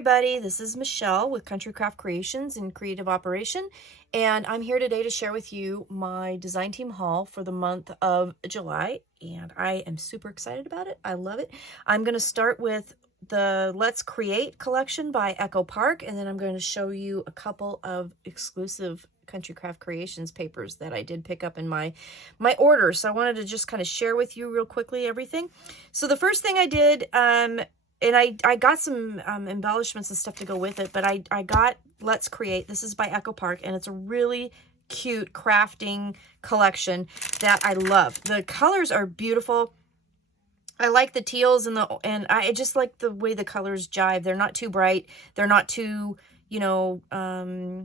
everybody, this is Michelle with Country Craft Creations and Creative Operation, and I'm here today to share with you my design team haul for the month of July, and I am super excited about it. I love it. I'm going to start with the Let's Create collection by Echo Park, and then I'm going to show you a couple of exclusive Country Craft Creations papers that I did pick up in my order. So I wanted to just kind of share with you real quickly everything. So the first thing I did, and I got some embellishments and stuff to go with it, but I got Let's Create. This is by Echo Park, and it's a really cute crafting collection that I love. The colors are beautiful. I like the teals and I just like the way the colors jive. They're not too bright. They're not too, you know, I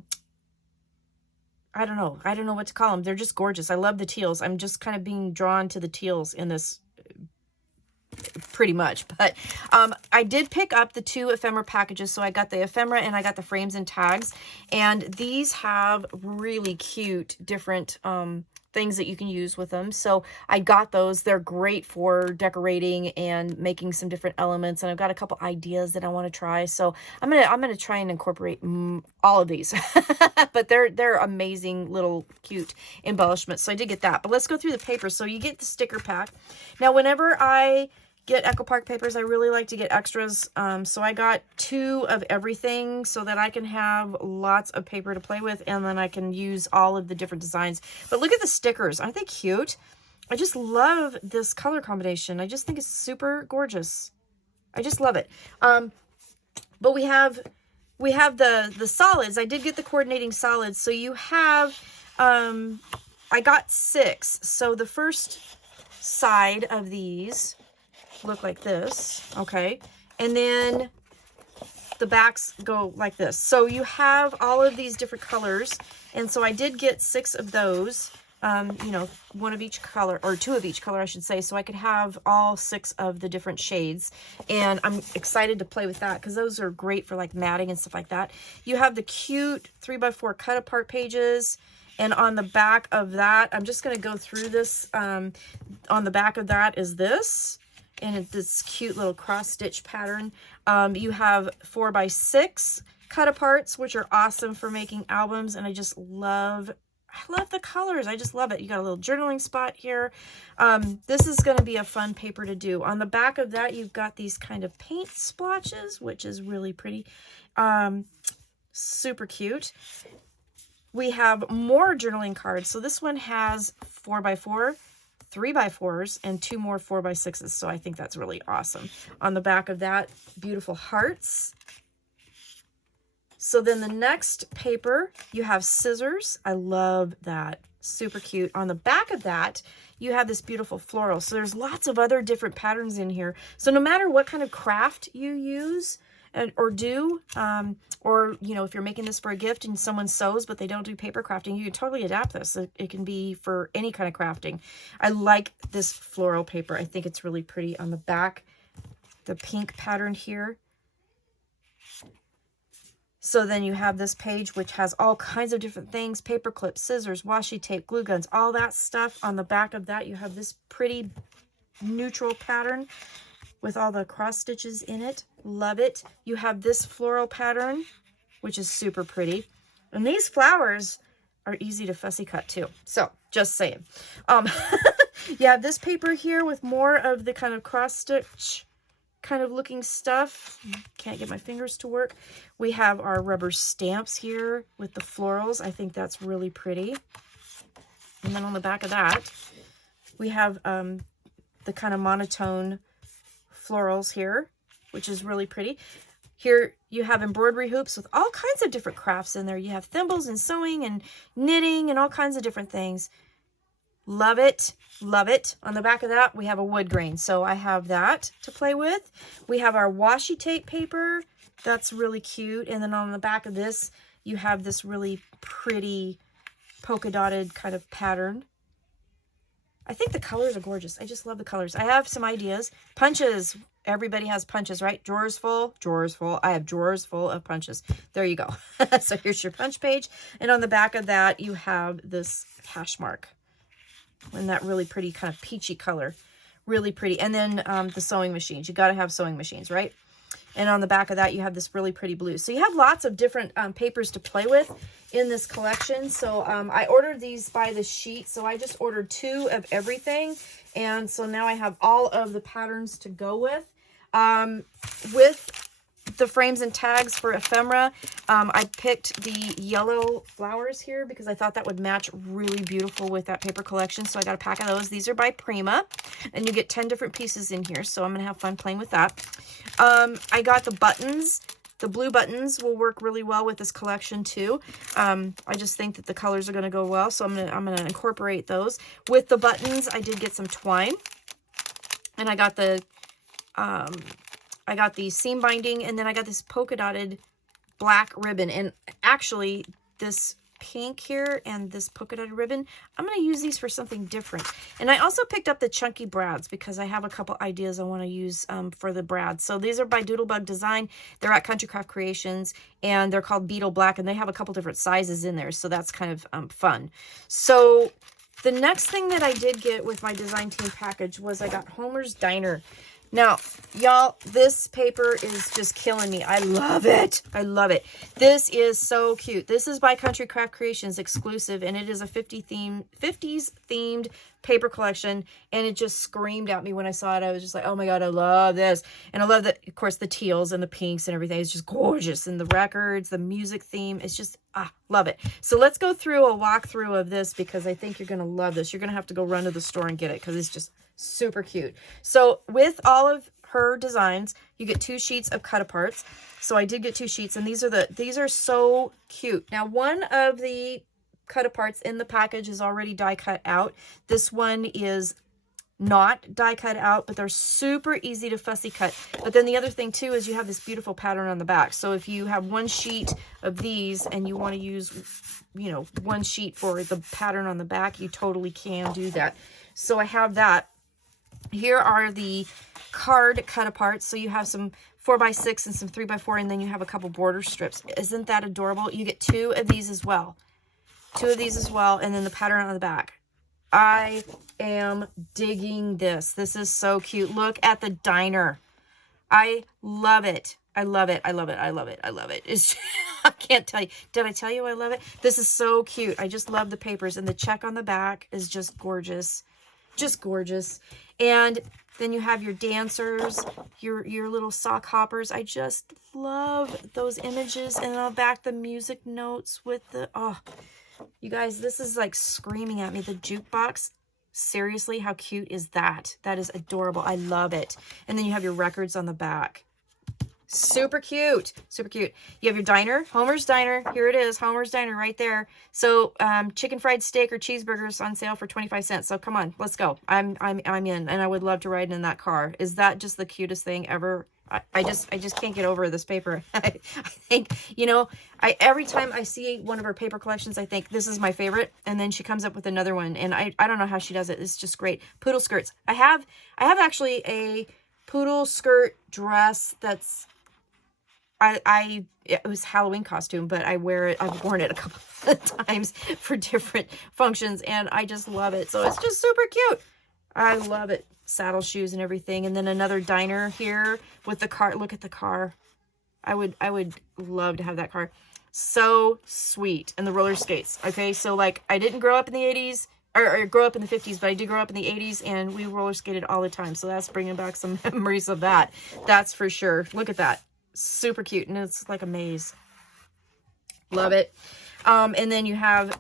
don't know what to call them. They're just gorgeous. I love the teals. I'm just kind of being drawn to the teals in this pretty much. But I did pick up the 2 ephemera packages. So I got the ephemera and I got the frames and tags. And these have really cute different things that you can use with them. So I got those. They're great for decorating and making some different elements. And I've got a couple ideas that I want to try. So I'm gonna try and incorporate all of these. But they're amazing little cute embellishments. So I did get that. But let's go through the paper. So you get the sticker pack. Now, whenever I get Echo Park papers, I really like to get extras. So I got 2 of everything so that I can have lots of paper to play with, and then I can use all of the different designs. But look at the stickers. Aren't they cute? I just love this color combination. I just think it's super gorgeous. I just love it. But we have the solids. I did get the coordinating solids. So you have, I got 6. So the first side of these look like this, okay, and then the backs go like this. So you have all of these different colors, and so I did get 6 of those, you know, 1 of each color, or 2 of each color I should say, so I could have all 6 of the different shades. And I'm excited to play with that because those are great for like matting and stuff like that. You have the cute 3x4 cut apart pages. And on the back of that, I'm just going to go through this. On the back of that is this. And it's this cute little cross stitch pattern. You have 4x6 cut aparts, which are awesome for making albums. And I love the colors. I just love it. You got a little journaling spot here. This is going to be a fun paper to do. On the back of that, you've got these kind of paint splotches, which is really pretty. Super cute. We have more journaling cards. So this one has 4x4. 3x4s and 2 more 4x6s. So I think that's really awesome. On the back of that, beautiful hearts. So then the next paper, you have scissors. I love that. Super cute. On the back of that, you have this beautiful floral. So there's lots of other different patterns in here. So no matter what kind of craft you use or do, or, you know, if you're making this for a gift and someone sews, but they don't do paper crafting, you can totally adapt this. It can be for any kind of crafting. I like this floral paper. I think it's really pretty. On the back, the pink pattern here. So then you have this page, which has all kinds of different things, paper clips, scissors, washi tape, glue guns, all that stuff. On the back of that, you have this pretty neutral pattern with all the cross stitches in it. Love it. You have this floral pattern, which is super pretty. And these flowers are easy to fussy cut too. So just saying. You have this paper here with more of the kind of cross stitch kind of looking stuff. Can't get my fingers to work. We have our rubber stamps here with the florals. I think that's really pretty. And then on the back of that, we have the kind of monotone florals here, which is really pretty. Here you have embroidery hoops with all kinds of different crafts in there. You have thimbles and sewing and knitting and all kinds of different things. Love it. Love it. On the back of that, we have a wood grain. So I have that to play with. We have our washi tape paper. That's really cute. And then on the back of this, you have this really pretty polka dotted kind of pattern. I think the colors are gorgeous. I just love the colors. I have some ideas. Punches. Everybody has punches, right? Drawers full. Drawers full. I have drawers full of punches. There you go. So here's your punch page. And on the back of that, you have this hash mark. And that really pretty kind of peachy color. Really pretty. And then the sewing machines. You got to have sewing machines, right? And on the back of that, you have this really pretty blue. So you have lots of different papers to play with in this collection. So I ordered these by the sheet. So I just ordered 2 of everything. And so now I have all of the patterns to go with. With the frames and tags for ephemera, I picked the yellow flowers here because I thought that would match really beautiful with that paper collection. So I got a pack of those. These are by Prima, and you get 10 different pieces in here. So I'm going to have fun playing with that. I got the buttons. The blue buttons will work really well with this collection too. I just think that the colors are going to go well. So I'm going to incorporate those. With the buttons, I did get some twine, and I got the seam binding, and then I got this polka dotted black ribbon. And actually, this pink here and this polka dotted ribbon, I'm going to use these for something different. And I also picked up the chunky brads because I have a couple ideas I want to use for the brads. So these are by Doodlebug Design. They're at Country Craft Creations, and they're called Beetle Black, and they have a couple different sizes in there. So that's kind of fun. So the next thing that I did get with my design team package was I got Homer's Diner. Now, y'all, this paper is just killing me. I love it. I love it. This is so cute. This is by Country Craft Creations exclusive, and it is a 50s themed paper collection, and it just screamed at me when I saw it. I was just like, oh my God, I love this. And I love that, of course, the teals and the pinks and everything is just gorgeous. And the records, the music theme, it's just, love it. So let's go through a walkthrough of this because I think you're going to love this. You're going to have to go run to the store and get it because it's just super cute. So with all of her designs, you get 2 sheets of cut aparts. So I did get 2 sheets, and these are so cute. Now, one of the cut aparts in the package is already die cut out. This one is not die cut out, but they're super easy to fussy cut. But then the other thing too is you have this beautiful pattern on the back. So if you have 1 sheet of these and you want to use, you know, 1 sheet for the pattern on the back, you totally can do that. So I have that. Here are the card cut aparts. So you have some 4x6 and some 3x4, and then you have a couple border strips. Isn't that adorable? You get 2 of these as well. 2 of these as well, and then the pattern on the back. I am digging this. This is so cute. Look at the diner. I love it. I love it. I love it. I love it. I love it. It's, I can't tell you. Did I tell you I love it? This is so cute. I just love the papers, and the check on the back is just gorgeous. Just gorgeous. And then you have your dancers, your little sock hoppers. I just love those images. And on the back, the music notes with the, oh, you guys, this is like screaming at me. The jukebox, seriously, how cute is that? That is adorable. I love it. And then you have your records on the back. Super cute. Super cute. You have your diner, Homer's Diner. Here it is, Homer's Diner right there. So chicken fried steak or cheeseburgers on sale for 25 cents. So come on, let's go. I'm in, and I would love to ride in that car. Is that just the cutest thing ever? I just can't get over this paper. I think, you know, every time I see one of her paper collections, I think this is my favorite, and then she comes up with another one, and I don't know how she does it. It's just great. Poodle skirts. I have actually a poodle skirt dress that's it was Halloween costume, but I wear it. I've worn it a couple of times for different functions, and I just love it. So it's just super cute. I love it. Saddle shoes and everything. And then another diner here with the car. Look at the car. I would love to have that car. So sweet. And the roller skates. Okay, so like I didn't grow up in the 80s or grow up in the 50s, but I did grow up in the 80s, and we roller skated all the time. So that's bringing back some memories of that. That's for sure. Look at that. Super cute, and it's like a maze. Love it. And then you have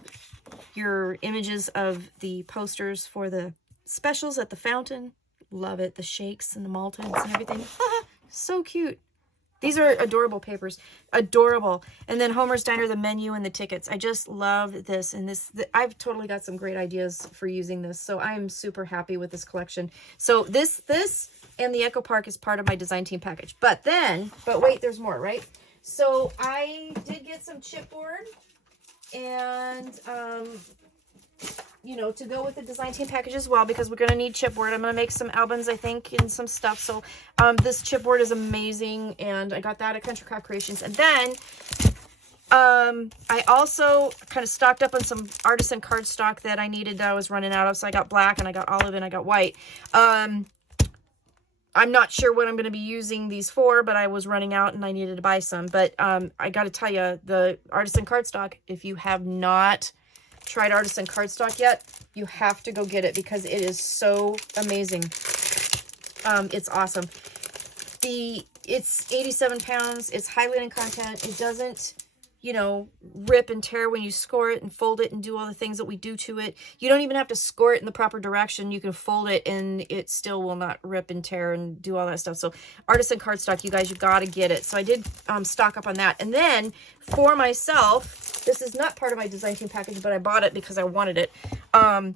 your images of the posters for the specials at the fountain. Love it. The shakes and the maltons and everything. So cute. These are adorable papers. Adorable. And then Homer's Diner, the menu and the tickets. I just love this. And I've totally got some great ideas for using this. So I'm super happy with this collection. So this and the Echo Park is part of my design team package. But wait, there's more, right? So I did get some chipboard and, you know, to go with the design team package as well, because we're going to need chipboard. I'm going to make some albums, I think, and some stuff. So this chipboard is amazing, and I got that at Country Craft Creations. And then I also kind of stocked up on some artisan cardstock that I needed that I was running out of. So I got black, and I got olive, and I got white. I'm not sure what I'm going to be using these for, but I was running out and I needed to buy some. But I got to tell you, the Artisan Cardstock, if you have not tried Artisan Cardstock yet, you have to go get it because it is so amazing. It's awesome. It's 87 pounds. It's high linen content. It doesn't, you know, rip and tear when you score it and fold it and do all the things that we do to it. You don't even have to score it in the proper direction. You can fold it and it still will not rip and tear and do all that stuff. So Artisan Cardstock, you guys, you got to get it. So I did stock up on that. And then for myself, this is not part of my design team package, but I bought it because I wanted it. I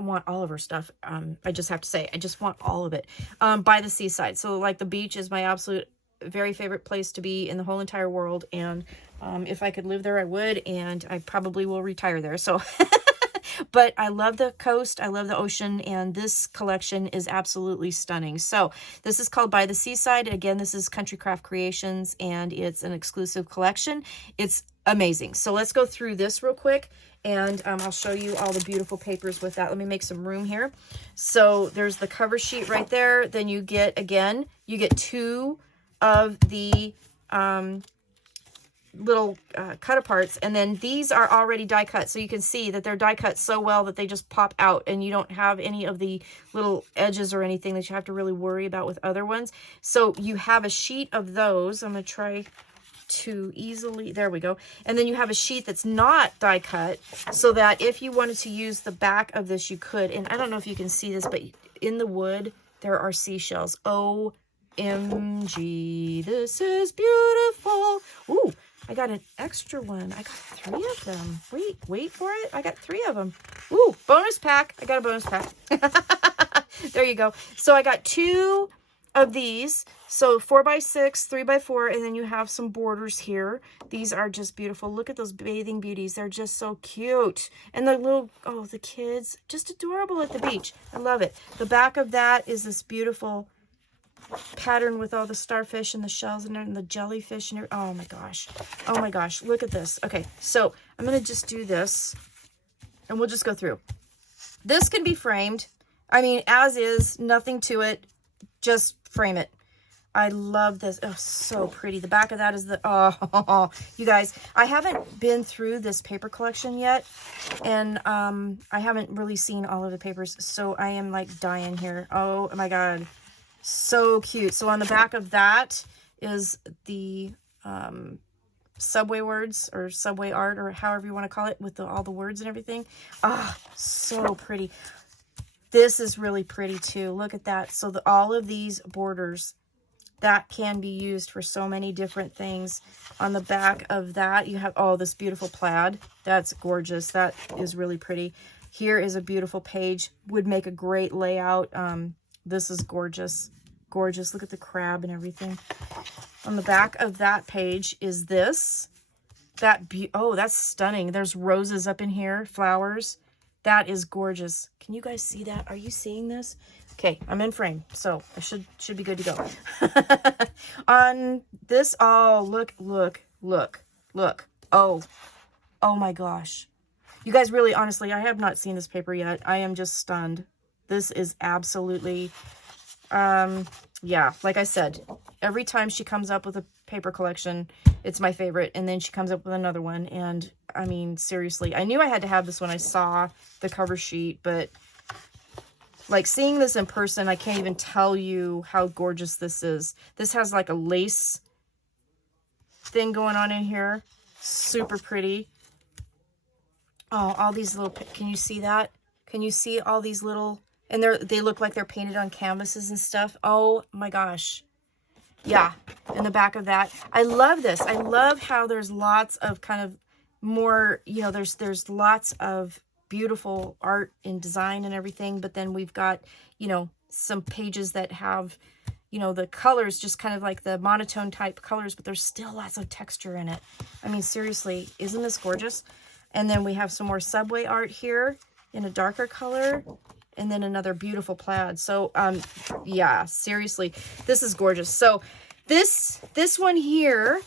want all of her stuff. I just have to say, I just want all of it. By the Seaside. So like the beach is my absolute very favorite place to be in the whole entire world. And if I could live there, I would, and I probably will retire there. So, but I love the coast. I love the ocean, and this collection is absolutely stunning. So this is called By the Seaside. Again, this is Country Craft Creations, and it's an exclusive collection. It's amazing. So let's go through this real quick, and I'll show you all the beautiful papers with that. Let me make some room here. So there's the cover sheet right there. Then you get, again, you get 2 of the little cut aparts, and then these are already die cut, so you can see that they're die cut so well that they just pop out, and you don't have any of the little edges or anything that you have to really worry about with other ones. So you have a sheet of those. I'm going to try to easily, there we go. And then you have a sheet that's not die cut, so that if you wanted to use the back of this, you could. And I don't know if you can see this, but in the wood there are seashells. OMG, this is beautiful. Ooh, I got an extra one. I got 3 of them. Wait for it. I got 3 of them. Ooh, bonus pack. I got a bonus pack. There you go. So I got 2 of these. So 4x6, 3x4, and then you have some borders here. These are just beautiful. Look at those bathing beauties. They're just so cute. And the little, oh, the kids, just adorable at the beach. I love it. The back of that is this beautiful pattern with all the starfish and the shells and the jellyfish and oh my gosh, look at this. Okay, so I'm gonna just do this and we'll just go through. This can be framed, I mean, as is, nothing to it, just frame it. I love this. Oh, so pretty. The back of that is the, oh, you guys, I haven't been through this paper collection yet, and I haven't really seen all of the papers, so I am like dying here. Oh my god, so cute. So on the back of that is the subway words or subway art or however you want to call it, with all the words and everything. Ah, oh, so pretty. This is really pretty too. Look at that. So all of these borders, that can be used for so many different things. On the back of that, you have, oh, this beautiful plaid. That's gorgeous. That is really pretty. Here is a beautiful page. Would make a great layout. This is gorgeous. Gorgeous. Look at the crab and everything. On the back of that page is this. Oh, that's stunning. There's roses up in here, flowers. That is gorgeous. Can you guys see that? Are you seeing this? Okay, I'm in frame, so I should be good to go. On this, oh, look. Oh my gosh. You guys, really, honestly, I have not seen this paper yet. I am just stunned. This is absolutely, yeah, like I said, every time she comes up with a paper collection, it's my favorite, and then she comes up with another one, and I mean, seriously, I knew I had to have this when I saw the cover sheet, but like seeing this in person, I can't even tell you how gorgeous this is. This has like a lace thing going on in here. Super pretty. Oh, all these little, can you see that? Can you see all these little, and they look like they're painted on canvases and stuff. Oh my gosh. Yeah, in the back of that. I love this. I love how there's lots of kind of more, you know, there's lots of beautiful art and design and everything, but then we've got, you know, some pages that have, you know, the colors just kind of like the monotone type colors, but there's still lots of texture in it. I mean, seriously, isn't this gorgeous? And then we have some more subway art here in a darker color, and then another beautiful plaid. So yeah, seriously, this is gorgeous. So this one here,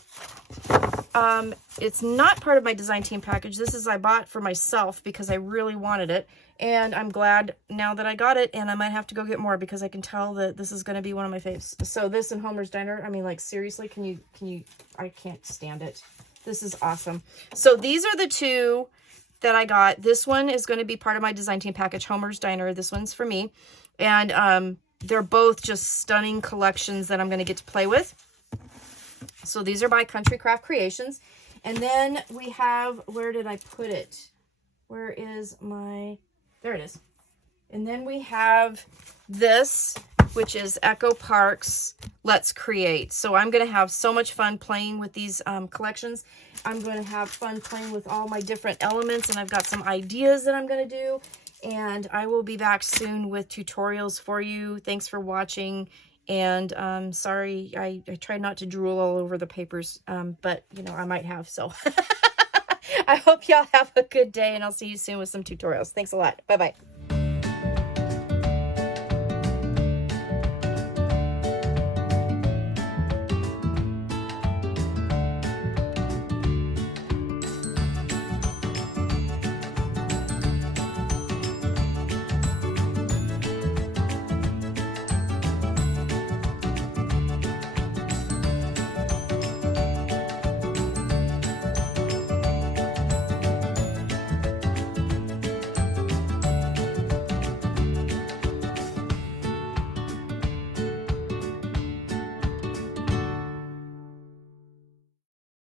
it's not part of my design team package. This is, I bought for myself because I really wanted it. And I'm glad now that I got it, and I might have to go get more because I can tell that this is going to be one of my faves. So this and Homer's Diner, I mean, like, seriously, can you, I can't stand it. This is awesome. So these are the two that I got. This one is going to be part of my design team package, Homer's Diner. This one's for me. And they're both just stunning collections that I'm going to get to play with. So these are by Country Craft Creations. And then we have, where did I put it? Where is my... There it is. And then we have this, which is Echo Park's Let's Create. So I'm going to have so much fun playing with these collections. I'm going to have fun playing with all my different elements, and I've got some ideas that I'm going to do. And I will be back soon with tutorials for you. Thanks for watching. And sorry, I tried not to drool all over the papers, but, you know, I might have, so... I hope y'all have a good day, and I'll see you soon with some tutorials. Thanks a lot. Bye-bye.